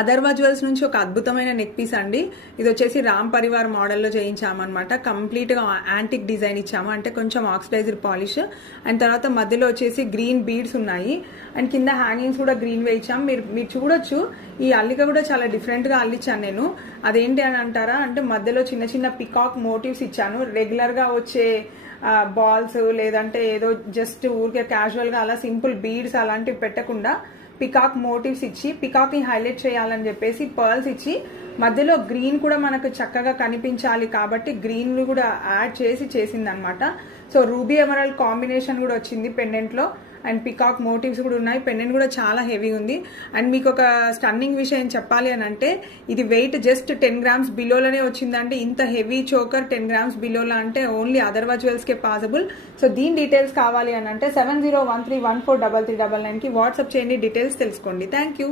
Atharva jewels నుంచి ఒక అద్భుతమైన నెక్ పీస్ అండి. ఇది వచ్చేసి రామ్ పరివార్ మోడల్లో చేయించామన్నమాట. కంప్లీట్గా యాంటిక్ డిజైన్ ఇచ్చాము, అంటే కొంచెం ఆక్సిడైజ్డ్ పాలిష్. అండ్ తర్వాత మధ్యలో వచ్చేసి గ్రీన్ బీడ్స్ ఉన్నాయి. అండ్ కింద హ్యాంగింగ్స్ కూడా గ్రీన్ వే ఇచ్చాము. మీరు చూడొచ్చు, ఈ అల్లిక కూడా చాలా డిఫరెంట్గా అల్లిచ్చాను నేను. అదేంటి అని అంటారా అంటే, మధ్యలో చిన్న చిన్న పికాక్ మోటివ్స్ ఇచ్చాను. రెగ్యులర్గా వచ్చే బాల్స్ లేదంటే ఏదో జస్ట్ ఊరికే క్యాజువల్గా అలా సింపుల్ బీడ్స్ అలాంటివి పెట్టకుండా పికాక్ మోటివ్స్ ఇచ్చి పికాక్ని హైలైట్ చేయాలని చెప్పేసి పర్ల్స్ ఇచ్చి మధ్యలో గ్రీన్ కూడా మనకు చక్కగా కనిపించాలి కాబట్టి గ్రీన్ కూడా యాడ్ చేసిందనమాట. సో రూబీ ఎమరాల్డ్ కాంబినేషన్ కూడా వచ్చింది పెండెంట్లో. అండ్ పికాక్ మోటివ్స్ కూడా ఉన్నాయి. పెండెంట్ కూడా చాలా హెవీ ఉంది. అండ్ మీకు ఒక స్టన్నింగ్ విషయం చెప్పాలి అని అంటే, ఇది వెయిట్ జస్ట్ 10 గ్రామ్స్ బిలోలోనే వచ్చిందంటే, ఇంత హెవీ చోకర్ 10 గ్రామ్స్ బిలోలా అంటే ఓన్లీ అథర్వా జ్యువెల్స్కే పాసిబుల్. సో దీని డీటెయిల్స్ కావాలి అని అంటే 7013143399కి వాట్సాప్ చేయండి, డీటెయిల్స్ తెలుసుకోండి. Thank you.